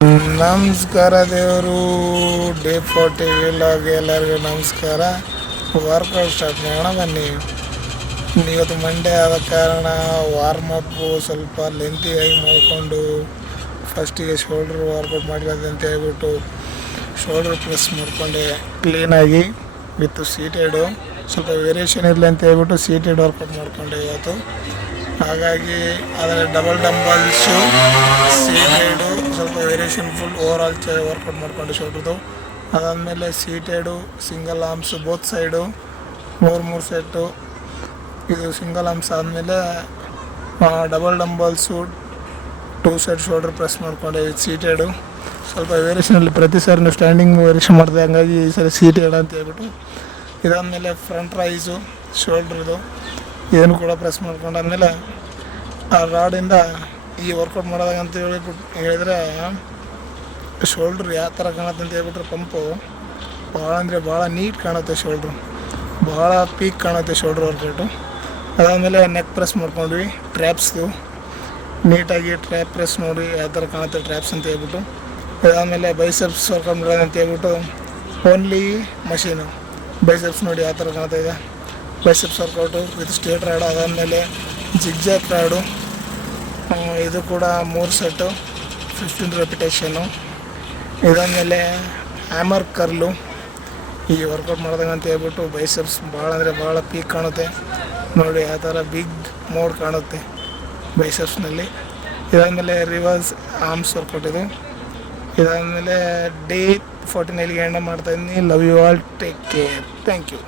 ನಮಸ್ಕಾರ ದೇವರು. Day 40 vlog ಎಲ್ಲರಿಗೂ ನಮಸ್ಕಾರ. ವರ್ಕೌಟ್ ಸ್ಟಾರ್ಟ್ ಮಾಡೋಣ ಬನ್ನಿ. ಇವತ್ತು ಮಂಡೇ ಆದ ಕಾರಣ ವಾರ್ಮಪ್ಪು ಸ್ವಲ್ಪ ಲೆಂತಿಯಾಗಿ ಮಾಡಿಕೊಂಡು ಫಸ್ಟಿಗೆ ಶೋಲ್ಡ್ರ್ ವರ್ಕೌಟ್ ಮಾಡಿರೋದು ಅಂತ ಹೇಳ್ಬಿಟ್ಟು ಶೋಲ್ಡ್ರ್ ಪ್ರೆಸ್ ಮಾಡಿಕೊಂಡೆ ಕ್ಲೀನಾಗಿ ವಿತ್ ಸೀಟೆಡು. ಸ್ವಲ್ಪ ವೇರಿಯೇಷನ್ ಇರಲಿ ಅಂತ ಹೇಳ್ಬಿಟ್ಟು ಸೀಟೆಡ್ ವರ್ಕೌಟ್ ಮಾಡಿಕೊಂಡೆ ಇವತ್ತು. ಹಾಗಾಗಿ ಅದರ ಡಬಲ್ ಡಂಬಲ್ಸು ಸೀಟೆಡು ಸ್ವಲ್ಪ variation full over all workout ಮಾಡಿಕೊಂಡು ಶೋಲ್ಡ್ರದು. ಅದಾದಮೇಲೆ seated single arms both side ಮೂರು ಸೆಟ್ಟು. ಇದು ಸಿಂಗಲ್ ಆರ್ಮ್ಸ್ ಆದಮೇಲೆ double dumbbells 2 side shoulder press ಮಾಡಿಕೊಂಡೆ ಸೀಟೆಡು. ಸ್ವಲ್ಪ ವೇರಿಯೇಷನಲ್ಲಿ ಪ್ರತಿ ಸಾರಿ ನಾವು ಸ್ಟ್ಯಾಂಡಿಂಗ್ ವೇರಿಯೇಷನ್ ಮಾಡಿದೆ, ಹಂಗಾಗಿ ಈ ಸರಿ ಸೀಟೆಡ್ ಅಂತ ಹೇಳ್ಬಿಟ್ಟು. ಇದಾದಮೇಲೆ ಫ್ರಂಟ್ ರೈಸು ಶೋಲ್ಡ್ರದು ಏನು ಕೂಡ ಪ್ರೆಸ್ ಮಾಡ್ಕೊಂಡಾದ್ಮೇಲೆ ಆ ರಾಡಿಂದ ಈ ವರ್ಕೌಟ್ ಮಾಡೋದಾಗ ಅಂತ ಹೇಳಿದ್ರೆ ಶೋಲ್ಡ್ರ್ ಯಾವ ಥರ ಕಾಣುತ್ತೆ ಅಂತ ಹೇಳ್ಬಿಟ್ರೆ ಪಂಪು ಭಾಳ ಅಂದರೆ ಭಾಳ ನೀಟ್ ಕಾಣುತ್ತೆ. ಶೋಲ್ಡ್ರು ಭಾಳ ಪೀಕ್ ಕಾಣುತ್ತೆ ಶೋಲ್ಡ್ರ್ ವರ್ಕೌಟು. ಅದಾದಮೇಲೆ ನೆಕ್ ಪ್ರೆಸ್ ಮಾಡ್ಕೊಂಡ್ವಿ ಟ್ರ್ಯಾಪ್ಸ್ದು ನೀಟಾಗಿ ಟ್ರ್ಯಾಪ್ ಪ್ರೆಸ್ ನೋಡಿ ಯಾವ ಥರ ಕಾಣುತ್ತೆ ಟ್ರ್ಯಾಪ್ಸ್ ಅಂತ ಹೇಳ್ಬಿಟ್ಟು. ಅದಾದಮೇಲೆ ಬೈಸೆಪ್ಸ್ ವರ್ಕೌಟ್ ಮಾಡೋದು ಅಂತ ಹೇಳ್ಬಿಟ್ಟು ಓನ್ಲಿ ಮಷೀನು ಬೈಸೆಪ್ಸ್ ನೋಡಿ ಯಾವ ಥರ ಕಾಣ್ತಾ ಇದೆ. Biceps workout with straight rod. ಅದಾದಮೇಲೆ ಜಿಗ್ಜಾಕ್ ರಾಡು, ಇದು ಕೂಡ 3 ಸೆಟ್ಟು 15 ರೆಪಿಟೇಷನ್ನು. ಇದಾದಮೇಲೆ ಹ್ಯಾಮರ್ ಕರ್ಲು ಈ ವರ್ಕೌಟ್ ಮಾಡಿದಾಗ ಅಂತ ಹೇಳ್ಬಿಟ್ಟು ಬೈಸೆಪ್ಸ್ ಭಾಳ ಅಂದರೆ ಭಾಳ ಪೀಕ್ ಕಾಣುತ್ತೆ ನೋಡಿ, ಆ ಥರ ಬಿಗ್ ಮೋಡ್ ಕಾಣುತ್ತೆ ಬೈಸೆಪ್ಸ್ನಲ್ಲಿ. ಇದಾದಮೇಲೆ ರಿವರ್ಸ್ ಆರ್ಮ್ಸ್ ವರ್ಕೌಟ್ ಇದು. ಇದಾದಮೇಲೆ ಡೇ 49ಗೆ ಎಂಡ್ ಮಾಡ್ತಾಯಿದ್ದೀನಿ. Love you all, take care, thank you.